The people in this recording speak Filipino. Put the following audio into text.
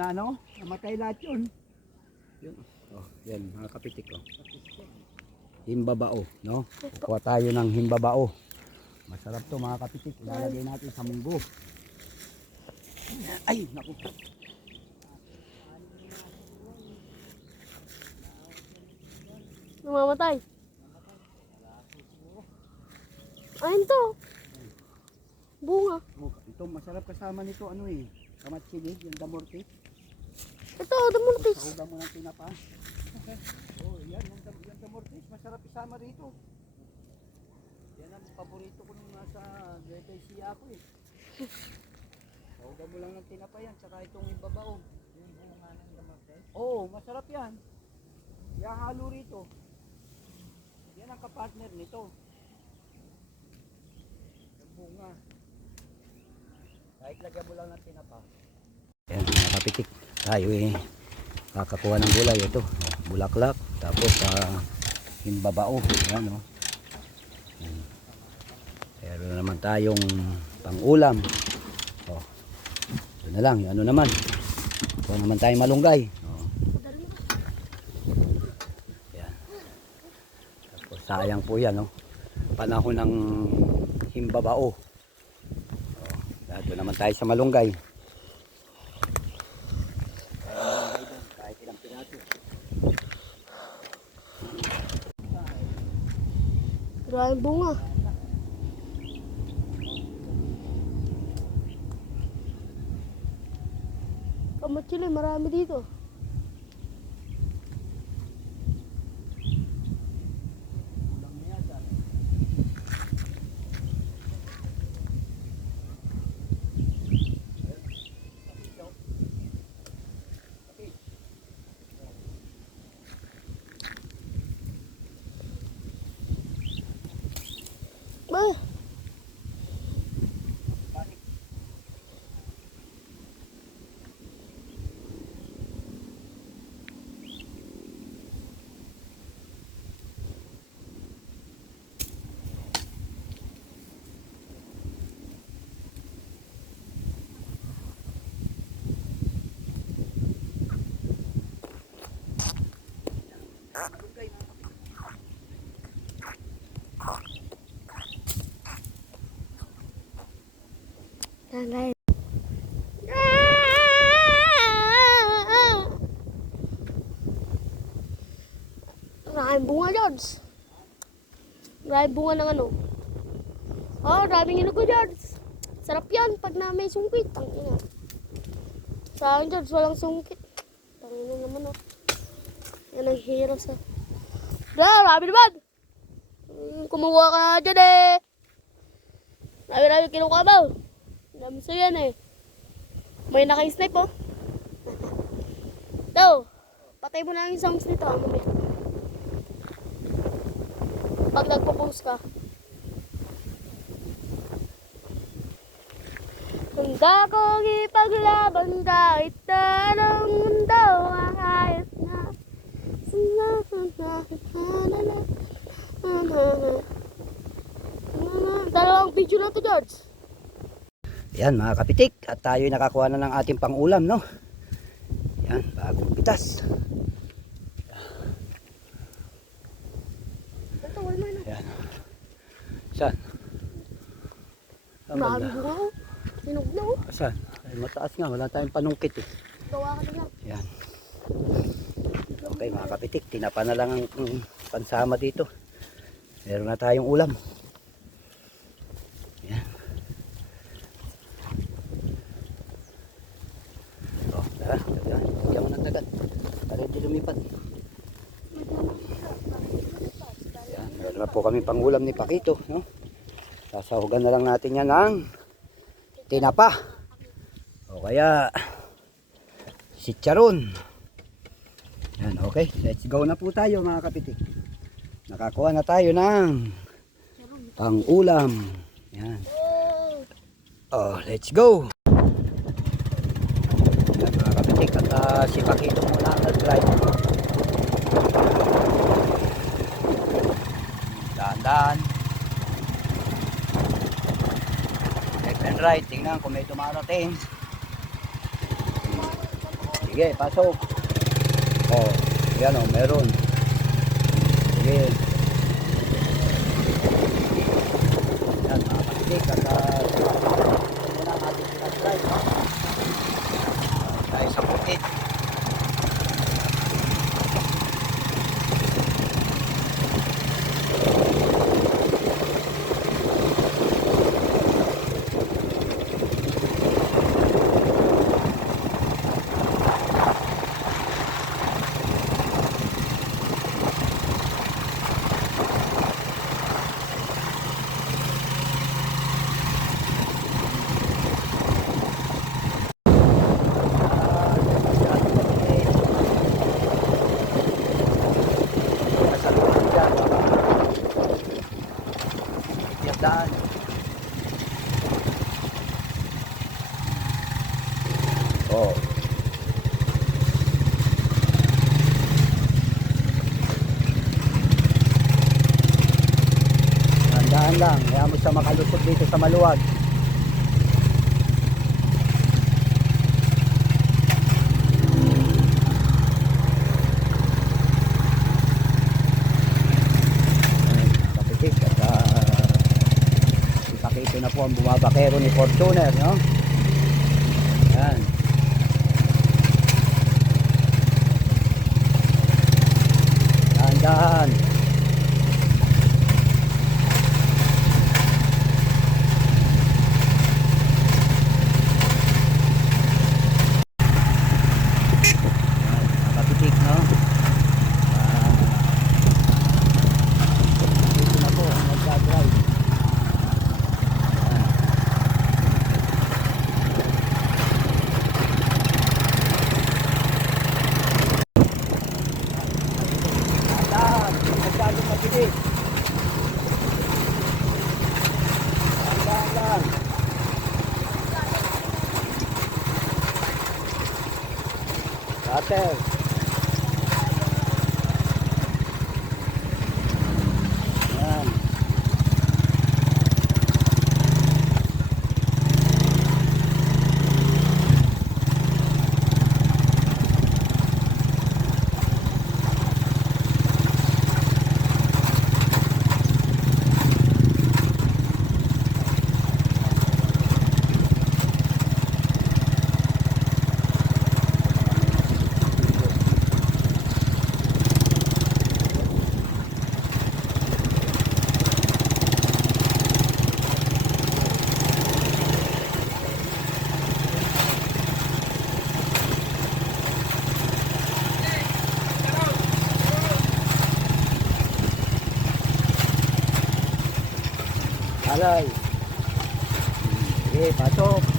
na no? Namatay lahat yun. Yun. Oh, yan mga kapitik oh. Himbabao, no? Kukuha tayo ng himbabao. Masarap to mga kapitik. Ilalagay natin sa munggo. Ay, naku. Namamatay. Ayun to. Bunga. Oh, ito masarap kasama nito ano eh. Kamatsili, yung damorte. Ito, damortis. Sahugan mo ng tinapa. Oh, yan, yung damortis. Masarap isama rito. Yan ang paborito ko nung nasa Nueva Ecija ako eh. Sahugan mo lang ng tinapa yan, tsaka itong babao. Yung bunga ng damortis? Oo, masarap yan. Kaya halo rito. Yan ang kapartner nito. Yung bunga. Kahit lagyan mo lang ng tinapa. Ayan mga kapitik, tayo eh kakakuha ng gulay. Ito, bulaklak, tapos himbabao. Ayan o. Meron naman tayong pang-ulam. O, ito na lang, ano naman. Ito naman tayong malunggay. O. Ayan. Tapos sayang po yan, no? Panahon ng himbabao. Ito naman tayo sa malunggay. Kahit ilang pinato. Maraming bunga. Kamatsili, marami dito. Ba? Yan. Maraming bunga, George. Maraming bunga ng ano. Oh, maraming inugo, George. Sarap yan pag na may sungkit. Tangina. Sa akin, George, walang sungkit. Tangina naman, oh. Yan ang hero sa... Marami naman. Kumuha ka na dyan, eh. Marami kinuha ba? Dami sa yan, eh. May naka-snipe, oh. Daw, patay mo na yung sounds nito. Pag nagpo-post ka. Handa kong ipaglaban kahit anong mundo ayos na. Dalawang video na to, George. Yan mga kapitik, at tayo nakakuha na ng ating pang-ulam, no? Yan, bagong pitas. Yan. Saan? Marami bunga, oh. Sinog na, oh. Saan? Ay, mataas nga, wala tayong panungkit eh. Gawa ka na lang. Yan. Okay mga kapitik, tinapa na lang ang pansama dito. Meron na tayong ulam. Yan. Oh, tara, bigyan mo ng dagat. Para hindi lumipat. Yan, meron na po kami pangulam ni Pakito, no? Sasahugan na lang natin yan ng tinapa. O kaya chicharon. Yan, okay. Let's go na po tayo mga kapitik. Nakakuha na tayo ng pang-ulam. Yan. Oh, let's go. Yan mga kapitik. At si Pakito muna nag-drive. Dahan-dahan. Left and right. Tingnan kung may dumarating. Sige, pasok. Oh, yan o, meron. Sige. Yan, mga kasitik. At muna ang ating pinag-drive. Tayo sa bukid. Daan. Oh. Tandaan lang, kaya mo siya makalusot dito sa maluwag. Kapitik at ito na po ang bumabakero ni Fortuner, no? Yan. Dahan-dahan. Yan, kapitik, no? Ito na po ang magdadrive. Masyadong mabilis. Tandaan lang. Cutter. Yan. Alay. Sige, pasok.